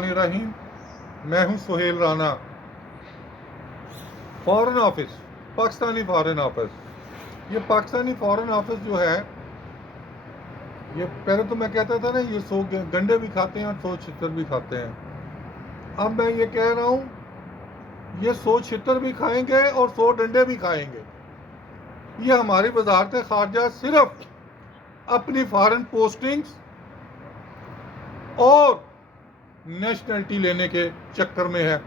बिस्मिल्लाहिर्रहमानिर्रहीम। मैं हूं Suhail Rana. Foreign office, Pakistani foreign office. ये पाकिस्तानी फॉरेन ऑफिस जो है, ये पहले तो मैं कहता था ना ये 100 गंडे भी खाते हैं और 100 छितर भी खाते हैं। अब मैं ये कह रहा हूं ये 100 छितर भी खाएंगे और 100 डंडे भी खाएंगे। ये हमारी वजारत खारजा सिर्फ अपनी फॉरेन पोस्टिंग्स और नेशनलिटी लेने के चक्कर में है।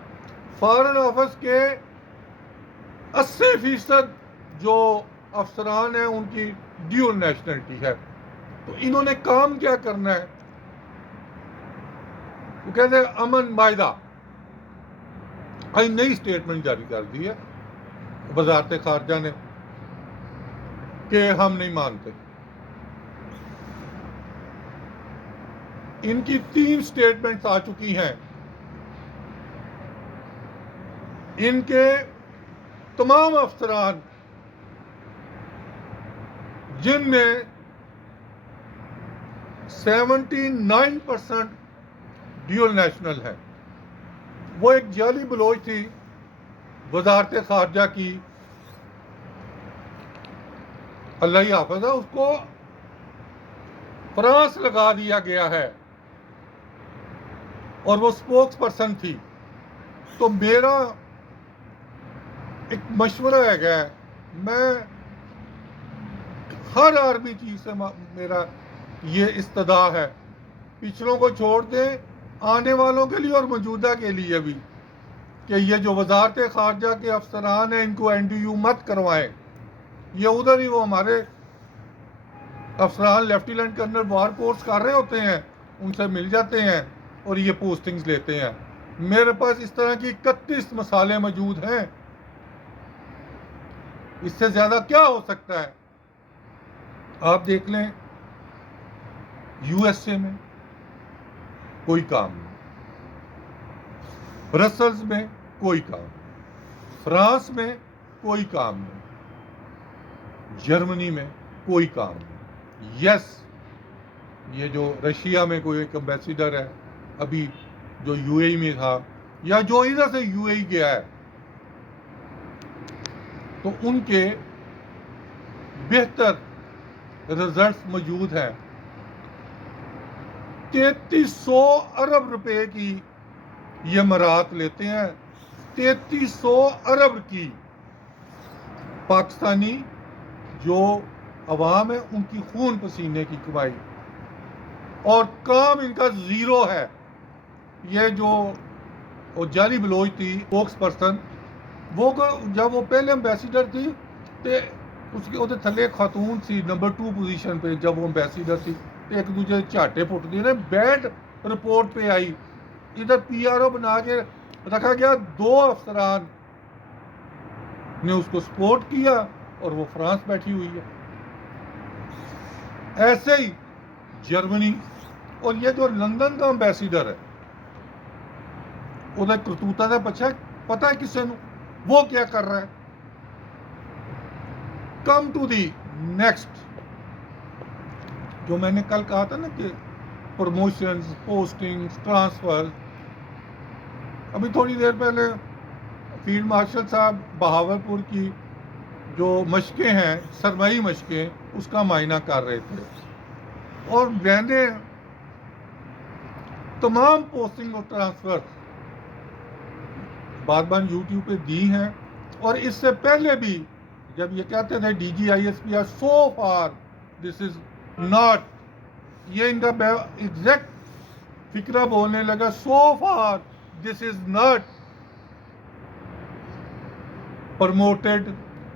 फॉरेन ऑफिस के 80% जो अफसरान हैं उनकी ड्यूल नेशनलिटी है। तो इन्होंने काम क्या करना है? वो कहते हैं अमन मायदा। कई नई स्टेटमेंट जारी कर दी है वजारत खारजा ने कि हम नहीं मानते। इनकी 3 स्टेटमेंट्स आ चुकी हैं। इनके तमाम अफसरान जिनमें 79% ड्यूल नेशनल है, वो एक जाली बलोच थी वजारत खारजा की, अल्लाह ही हाफ़िज़ है, उसको फ्रांस लगा दिया गया है और वो स्पोक्स पर्सन थी। तो मेरा एक मशवरा है, मैं हर आर्मी चीफ से मेरा ये इस्तदा है, पिछलों को छोड़ दें, आने वालों के लिए और मौजूदा के लिए भी, कि ये जो वजारत खारजा के अफसरान हैं इनको NDU मत करवाएं। ये उधर ही वो हमारे अफसरान लेफ्टिनेंट कर्नल वार कोर्स कर रहे होते हैं, उनसे मिल जाते हैं और ये पोस्टिंग्स लेते हैं। मेरे पास इस तरह की 31 मसाले मौजूद हैं। इससे ज्यादा क्या हो सकता है? आप देख लें, USA में कोई काम नहीं, ब्रसल्स में कोई काम नहीं, फ्रांस में कोई काम नहीं, जर्मनी में कोई काम नहीं। यस, ये जो रशिया में कोई एक एम्बेसडर है अभी जो UAE में था, या जो इधर से UAE गया है, तो उनके बेहतर रिजल्ट्स मौजूद हैं। 3300 अरब रुपए की ये मरात लेते हैं, 3300 अरब की। पाकिस्तानी जो अवाम है उनकी खून पसीने की कमाई, और काम इनका जीरो है। ये जो जाली बलोच थी स्पोक्स पर्सन, वो जब वो पहले एम्बेसडर थी तो उसके उधर थले खातून सी नंबर 2 पोजीशन पे, जब वो एम्बेसडर थी तो एक दूसरे झाटे पुटती ने बैड रिपोर्ट पे आई। इधर PRO बना के रखा गया, 2 अफसरान ने उसको सपोर्ट किया और वो फ्रांस बैठी हुई है। ऐसे ही जर्मनी, और ये जो लंदन का एम्बेसडर है उधर करतूता का पता है किसी ने वो क्या कर रहा है। कम टू दी नेक्स्ट, जो मैंने कल कहा था ना कि प्रमोशंस, पोस्टिंग्स, ट्रांसफर। अभी थोड़ी देर पहले फील्ड मार्शल साहब बहावलपुर की जो मशकें हैं, सरमाई मशकें, उसका मायना कर रहे थे, और मैंने तमाम पोस्टिंग और ट्रांसफर बार YouTube पे दी हैं। और इससे पहले भी जब ये कहते थे DG ISP are so far this is not, ये इनका एग्जैक्ट फिक्रा बोलने लगा, so far this is not promoted,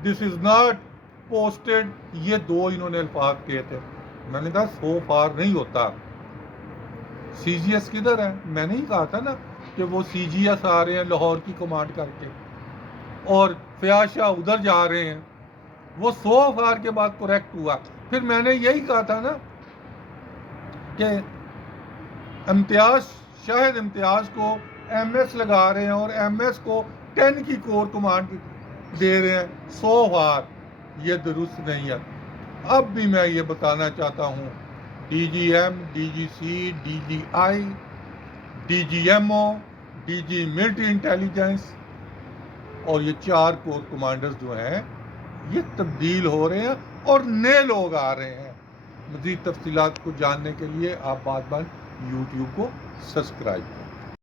this is not posted. ये 2 इन्होंने अल्फाज किए थे। मैंने कहा सो फार नहीं होता। CGS किधर है? मैंने ही कहा था ना कि वो CGS आ रहे हैं लाहौर की कमांड करके, और फयाज शाह उधर जा रहे हैं। वो 100 फार के बाद करेक्ट हुआ। फिर मैंने यही कहा था ना कि शाहिद इम्तियाज को MS लगा रहे हैं और MS को 10 की कोर कमांड दे रहे हैं। 100 फार ये दुरुस्त नहीं है। अब भी मैं ये बताना चाहता हूँ, DGM, DGC, DGI, D G M O, D G military intelligence اور یہ 4 کور کمانڈرز جو ہیں یہ تبدیل ہو رہے ہیں اور نئے لوگ آ رہے ہیں۔ مزید تفصیلات کو جاننے کے لیے آپ بات یوٹیوب کو سبسکرائب کریں۔